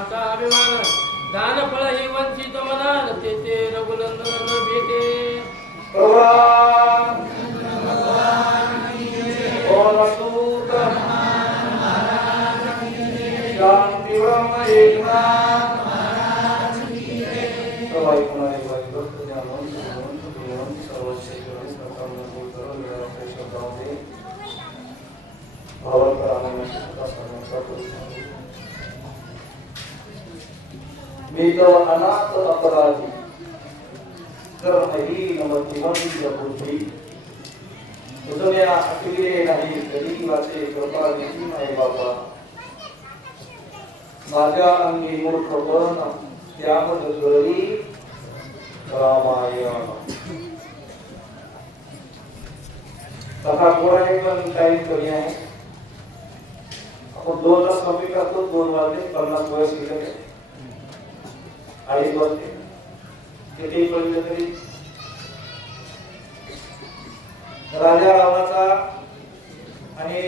माता अभिमान दान फळ ही वंचित मनान ते रघुनंदन भेटे शांती ब्रह्म एकनाथ मी तो अनाथ अपराधी कर्महीन मतिमंद बुद्धी तुझ्या अखिले नाही कधी वाचे कृपा देती नाही बाबा माझ्या अंगी मूर्खपण त्यामध्ये रामायण कथा पुराणे पण टाइम कमी आहे आपण 2 तास कमी करतो 2 वाजले 50 वय शिकले 2:30 वाजले किती पडले तरी राजा रावणाचा आणि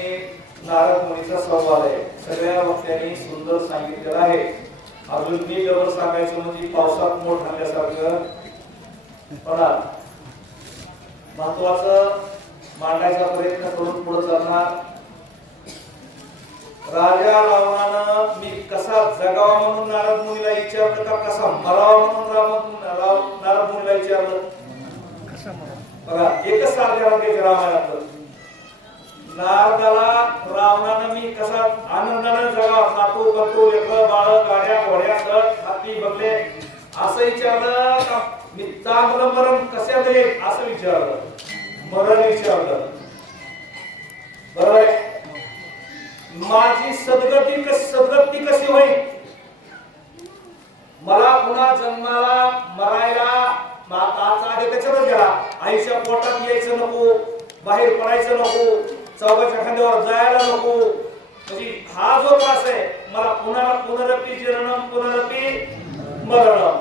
नारद मुनीचा संवाद आहे सगळ्या वक्त्यांनी सुंदर सांगितलेलं आहे अजून मी जवळ सांगायचं म्हणजे पावसात मोठ झाल्यासारखं पण महत्वाचं मांडायचा प्रयत्न करून पुढे चालणार राजा रावणानं मी कसा जगावा म्हणून नारद मुनीला विचारलं का कसा मरावा म्हणून नारद मुनीला विचारलं बघा एकच सारखे रामायणातलं नारदाला रावणानं मी कसा आनंदाने जगावा नातू बंधू लेकरं बाळ गाड्या घोड्या गट हाती बंगले असं विचारलं का मी चांगलं मरण कशा देईल असं विचारलं मरण विचारलं बरोबर माझी सद्गती कशी होईल मला पुन्हा जन्माला मरायला आता आधी त्याच्यातच गेला आईच्या पोटात यायचं नको बाहेर पडायचं नको चौकाच्या खांद्यावर जायला नको म्हणजे हा जो त्रास आहे मला पुनरपी जननम पुनरपी मरणम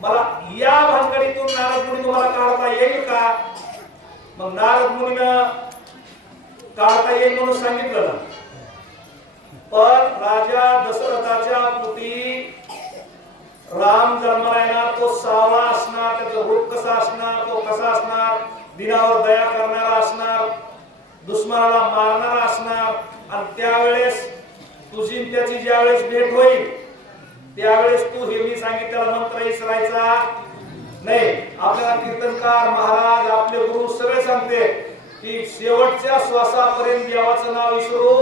मला या भानगडीतून नारद मुनी तुम्हाला काढता येईल का मग नारद मुनीनं काढता येईल म्हणून सांगितलं ना पण राजा दशरथाच्या पोटी राम जन्माला येणार तो सावळा असणार त्याचं रूप कसं असणार तो कसा असणार दिनावर दया करणारा असणार दुश्मनाला मारणारा असणार आणि त्यावेळेस तुझी त्याची ज्यावेळेस भेट होईल त्यावेळेस तू हे मी सांगितलेला मंत्र विसरायचा नाही आपल्याला कीर्तनकार महाराज आपले गुरु सगळे सांगते की शेवटच्या श्वासापर्यंत देवाचं नाव विसरू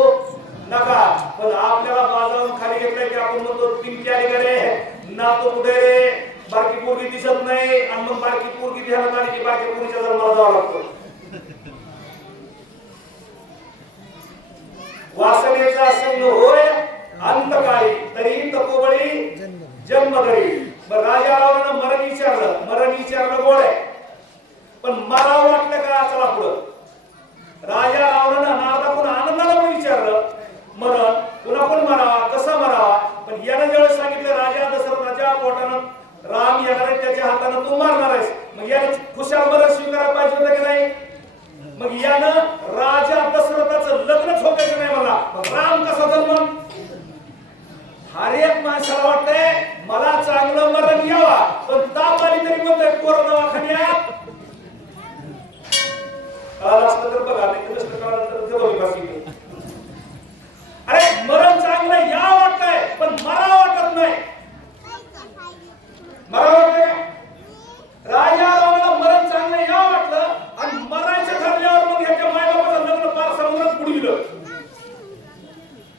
नका पण आपल्याला बाजारून खाली घेतलंय की आपण म्हणतो पिंकी आली रे नातो कुठे रे बारकी पोरगी दिसत नाही आणि मग बारकी पोरगी ध्यानात आली की बारकी पोरीच्या जन्माला जावं लागतं वासनेचा संग होय अंतकाळी तरी तपोबळी जन्म धरी राजा रावणानं मरण विचारलं गोड आहे पण मरावं वाटलं का चला पुढं राजा रावणानं नारदाकडून आनंदाने विचारलं मरण पुन्हा पण मरावा कसा मरावा पण यानं ज्यावेळेस सांगितलं राजा दशरथाच्या पोटानं राम येणार आहे त्याच्या हातानं तू मारणार आहेस मग यानं खुशाल मरण स्वीकारायला पाहिजे होतं की नाही मग यानं राजा दशरथाचं लग्नच होतं नाही मला मग राम कसा जन्म हर एक माणसाला वाटतंय मला चांगलं मरण यावा पण ताप आली तरी म्हणतोय कोरोना दवाखान्यात काल असलं तर बघा नाही तर काल तर अरे मरण चांगलं या वाटतंय पण मरा वाटत नाही मरा वाटतंय राजा रावणाला मरण चांगलं या वाटलं आणि मरायचं ठरल्यावर मग ह्याच्या मायबापाचं लग्न पार समुद्रात बुडविलं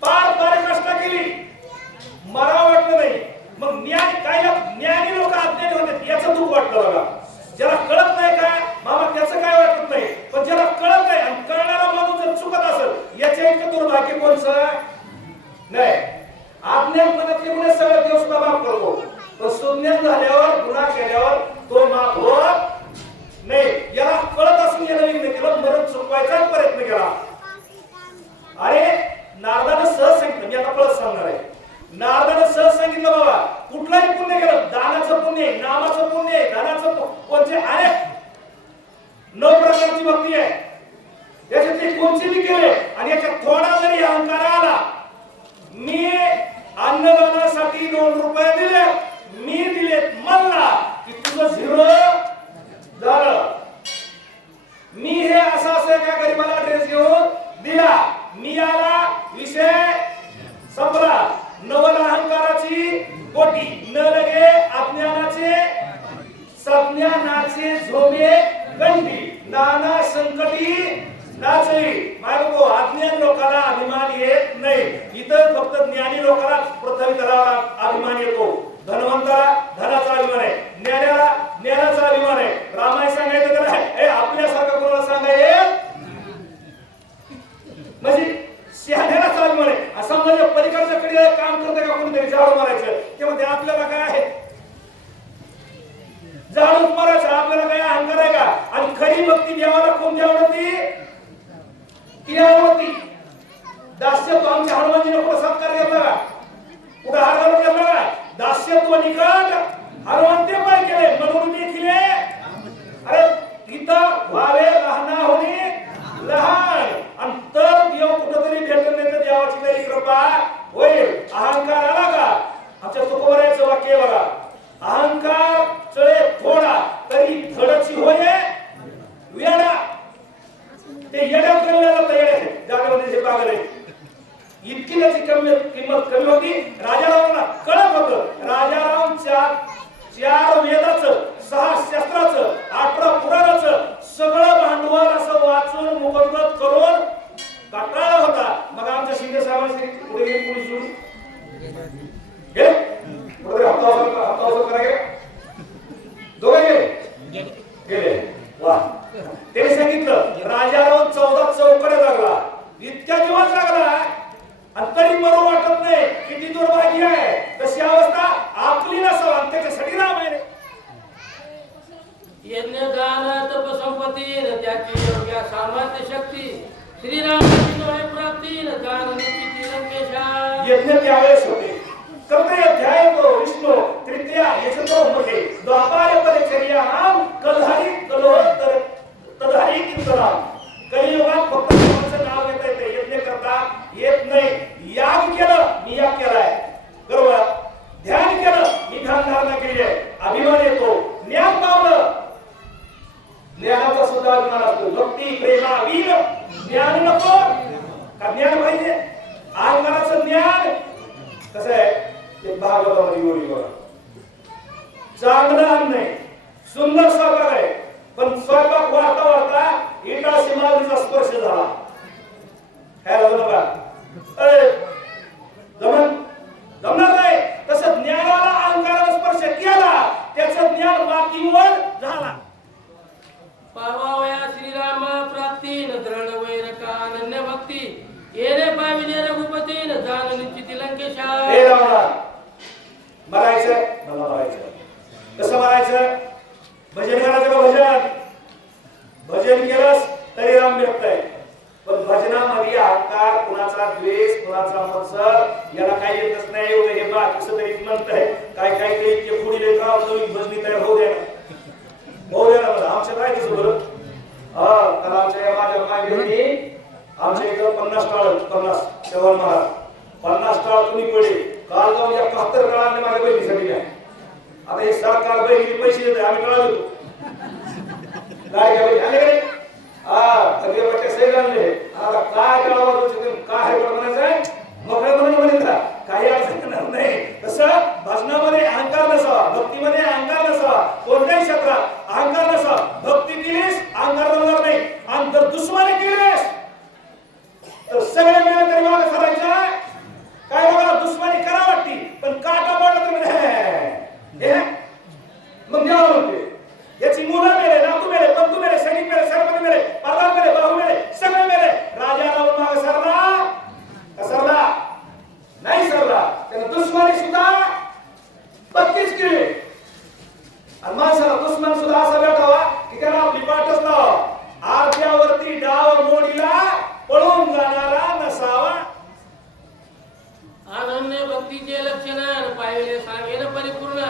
पार कष्ट केली मरा वाटलं नाही मग ज्ञानी लोक अज्ञानी होते याचं दुःख वाटलं बघा ज्याला कळत नाही काय मामा त्याचं काय वाटत नाही पण ज्याला कळत आहे आणि कळणारा माणूस जर चुकत असेल याच्या इतकं दुर्भाग्य कोणचं नाही अज्ञानपणातले गुन्हे सगळे देव सुद्धा माफ करतो पण सुज्ञान झाल्यावर गुन्हा केल्यावर तो माफ होत नाही याला कळत असून याला विघ्न केलं मरण चुकवायचा प्रयत्न केला अरे नारदानं सहज सांगितलं मी आता परत सांगणार आहे नारदानं सहज सांगितलं बाबा कुठलाही पुण्य केलं दानाचं पुण्य नामाचं पुण्य दानाचं कोणते अनेक 9 प्रकारची भक्ती आहे याच्यातली कोणती बी केले आणि याच्यात थोडा जरी अहंकार आला मी अन्नदानासाठी 2 रुपये दिले, मी दिलेत मला, की तुझं 0 झालं. मी हे असं एका गरीबाला ड्रेस घेऊन दिला, मी आला, विषय संपला. नवल अहंकाराची कोटी, न लगे अज्ञानाचे सज्ञानाचे झोमे गंडी, नाना संकटी नाचई. मायको अज्ञान लोकांना अभिमान येत नाही, इतर फक्त ज्ञानी लोकांना प्रथम त्याला अभिमान येतो. धनवंताला धनाचा अभिमान आहे, ज्ञानाला ज्ञानाचा अभिमान आहे. रामायण सांगायचं त्याला हे आपल्यासारखं कोणाला सांगायचं म्हणजे शहाण्याचा अभिमान आहे. असं म्हणजे पलीकडच्या कडे काम करते का कोणीतरी झाडू मारायचं, तेव्हा ते आपल्याला काय आहे झाडूच मारायचं, आपल्याला काय अहंकार आहे का? आणि खरी भक्ती देवाला कोणती आवडती? ती आवडती दास्यत्व. आमच्या हनुमानजीने कुठं सत्कार घेतला का? कुठं हार घालून घेतला का? दास्यत्व निकट हनुमान ते पाय केले म्हणून देखील अरे इथं व्हावे लहाना होणे लहान, आणि तर देव कुठंतरी भेटत नाही तर देवाची काही कृपा होईल. अहंकार आला का? आमच्या तुकोबरायचं वाक्य बघा, अहंकार चळे थोडा तरी धडची होये वेडा. ते येड्या करण्याला तयार आहे, जागेमध्ये जे पागल आहे. इतकी त्याची किंमत कमी होती. राजारावांना कळत होतं, राजाराम 4 वेदाचं, 6 शस्त्राचं, 18 पुराणाचं सगळं भांडवल असं वाचून मुखोद्गत करून कटाळा होता. मग आमच्या शिंदे साहेबांनी पुढे गेली पोलीस जोडी गेले, कुठे हप्ता करायला दोघे गेले. वा, त्याने सांगितलं राजाराव 14 चौकडे लागला, इतक्या दिवस लागला आणि तरी मरू वाटत नाही. किती दुर्भाग्य आहे, तशी अवस्था आपली नसावी, त्याच्यासाठी राम आहे. यज्ञ दान तप संपत्ती त्याची योग्य सामर्थ्य शक्ती, श्रीरामाची डोळे प्राप्ती दान निश्चिती लंकेशा. यज्ञ त्यावेळेस होते, कर्तव्य ध्याय तो विष्णू तृतीया यशतो मध्ये द्वापार परिचर्या नाम कलहारी कलोत्तर तलहारी कीर्तनाम. कलियुगात फक्त देवाचं नाव घेता येते, यज्ञ करता येत नाही. याग केलं, मी याग केलाय, बरोबर. ध्यान केलं, मी ध्यान धारणा केली आहे, अभिमान येतो. ज्ञान पावलं, ज्ञानाचा सुद्धा अभिमान असतो. भक्ती प्रेमावीन ज्ञान नको का? ज्ञान पाहिजे. अहंकाराचं ज्ञान कसं आहे ते भागवतामध्ये गोडी बघा. चांगलं अन्न आहे, सुंदर स्वयंपाक आहे, पण स्वयंपाक वाढता वाढता इटा शिमालीचा स्पर्श झाला. ह्याला जमला जमणार नाही. तसं ज्ञानाला अहंकाराला स्पर्श केला, त्याचं ज्ञान मातीवर झाला. पावावया श्रीराम प्राप्ती दृढ वैर का अनन्य भक्ती, येणे पाविले रघुपती जान निश्चिती लंकेशा. हे रावणा मरायचं, मला मरायचं. कसं मरायचं? भजन करायचं का? भजन केलंस तरी राम भेटतंय. पण भजनामध्ये अहंकार, कुणाचा द्वेष, कुणाचा मत्सर याला काही येतच नाही. एवढं हे बा कसं तरी म्हणतंय, काय काय ते इतके पुढे लेत राहून नवीन भजनी तयार होऊ द्या ना मला. आमच्या काय दिसू बरं? तर आमच्या माझ्या माय आमच्या इथं 50 टाळ, 50 श्रवण महाराज 50 टाळ तुम्ही पडले. काल जाऊन 71 टाळांनी माझ्या बहिणीसाठी घ्या. आता हे सरकार बहिणी पैसे देत, आम्ही टाळा देतो. काय घ्या बहिणी आले कडे सगळे बच्चे सैल आणले. आता काय टाळा वाजवायचं, काय म्हणायचंय, मग म्हणून काही अडचण नाही. तसं भजनामध्ये अहंकार नसावा, भक्तीमध्ये अहंकार नसावा, कोणत्याही क्षेत्रात अहंकार नसावा. भक्ती केलीस अहंकार बनणार नाही, आणि जर दुश्मनी केलीस तर सगळे मिळून तरी मागे सरायचं. काय बघा, दुश्मनी करा वाटती, पण काटा पडला तर मग द्यावं म्हणते. याची मुलं मेले, नातू मेले, बंधू मेले, सैनिक मेले, सरपंच मेले, प्रधान मेले, भाऊ मेले, सगळे मेले. राजा राहून मागे सरला का सरला नाही? सरला. त्यानं दुश्मनी सुद्धा पत्तीच केली. आणि माणसाला दुश्मन सुद्धा असा भेटावा की त्याला आपली पाठच लावा. आरत्यावरती डाव मोडीला पळून जाणारा नसावा. अनन्य भक्तीचे लक्षण पाहिले सांगेन परिपूर्ण,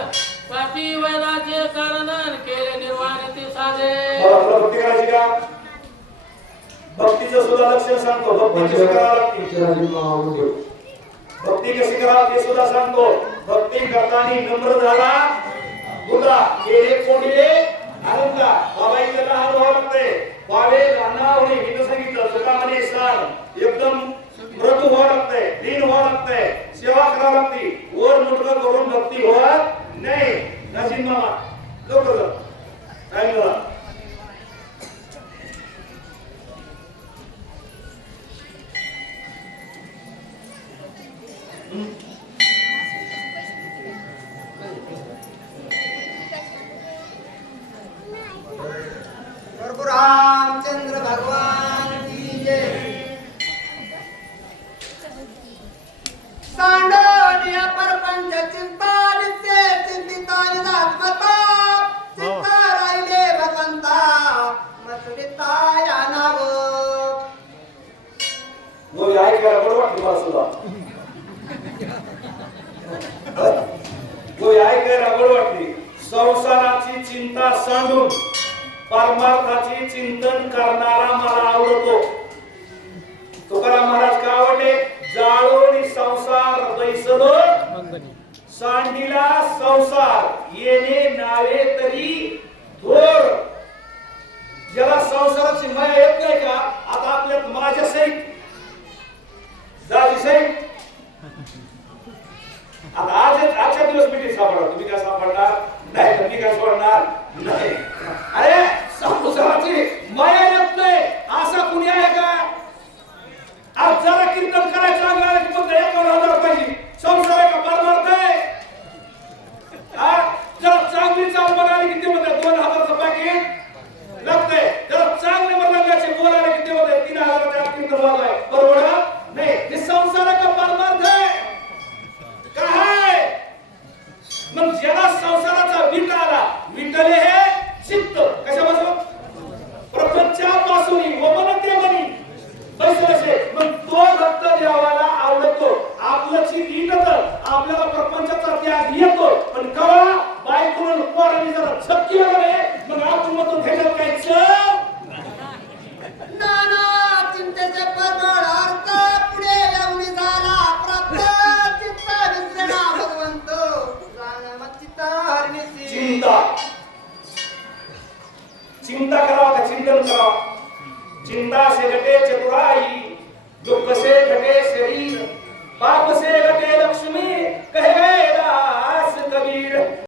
पाठी वैराचे कारण केले निर्वाण ते साधे. भक्ती करायची का? भक्तीचं सुद्धा लक्षण सांगतो. भक्तीची करावं लागते. भक्ती कशी करावी ते सुद्धा सांगतो. भक्ती करताना नम्र झाला बुद्धा गेले कोणीले आनंदा बाबाई त्याला हात व्हावं लागते वावे गाणा होणे गीत सांगितलं सुखामध्ये सांग एकदम मृदू व्हावं लागते लीन व्हावं लागते सेवा करावी लागते वर मुडकं करून भक्ती होत नाही. नजीन मामा लवकर टाइम झाला. प्रभु रामचंद्र भगवान की जय. सांडोनिया परपंच चिंता नित्य चिंतिता निदात्मता चिंता राहिले भगवंता मसुरिता या नाव. गोळी ऐकायला बरं वाटलं मला सुद्धा. गोळी ऐकायला बरं वाटली. संसाराची चिंता सांडून परमार्थाची चिंतन करणारा मला आवडतो. तुकाराम महाराज का आवडले? जाळोनी संसार बैसलो सांडीला संसार येणे नावे तरी थोर. ज्याला संसाराची माया येत नाही का आता आपल्या माझ्या सहित जाजी सहित आता आजच्या दिवस मिठी सापडा. तुम्ही काय सापडणार नाही तर मी काय सोडणार नाही. अरे संसाराची माया येत नाही असा कुणी आहे का? आज जरा कीर्तन करायचं लागलं की मग 1,000 पाहिजे. संसार आहे का परमार्थ आहे? जरा चांगली चाल बनायला किती मध्ये 2,000चं पॅकेट लागतंय. जरा चांगले मरणाचे बोलायला किती मध्ये 3,000च्या कीर्तन वाजवाय बरोबर नाही. हे संसार आहे का परमार्थ आहे? काय मग ज्याला संसाराचा विट आला विटले हे चित्त कशापासून प्रपंचापासून वमनते बनी पैसे मग तो भक्त देवाला आवडतो. आपल्याची वीट तर आपल्याला प्रपंचाचा त्याग येतो पण कवा बायकोनं पोरांनी जरा छक्की वगैरे मग आपण मग तो भेटत काय नाना चिंतेचे परमाळ अर्थ पुढे येऊन झाला प्राप्त चित्त विसरणा भगवंत जाण मग चित्त हरणीची. चिंता चिंता करावा का चिंतन करावा. चिंता से घटे चतुराई दुख से घटे शरीर पाप से घटे लक्ष्मी कहे गए दास कबीर.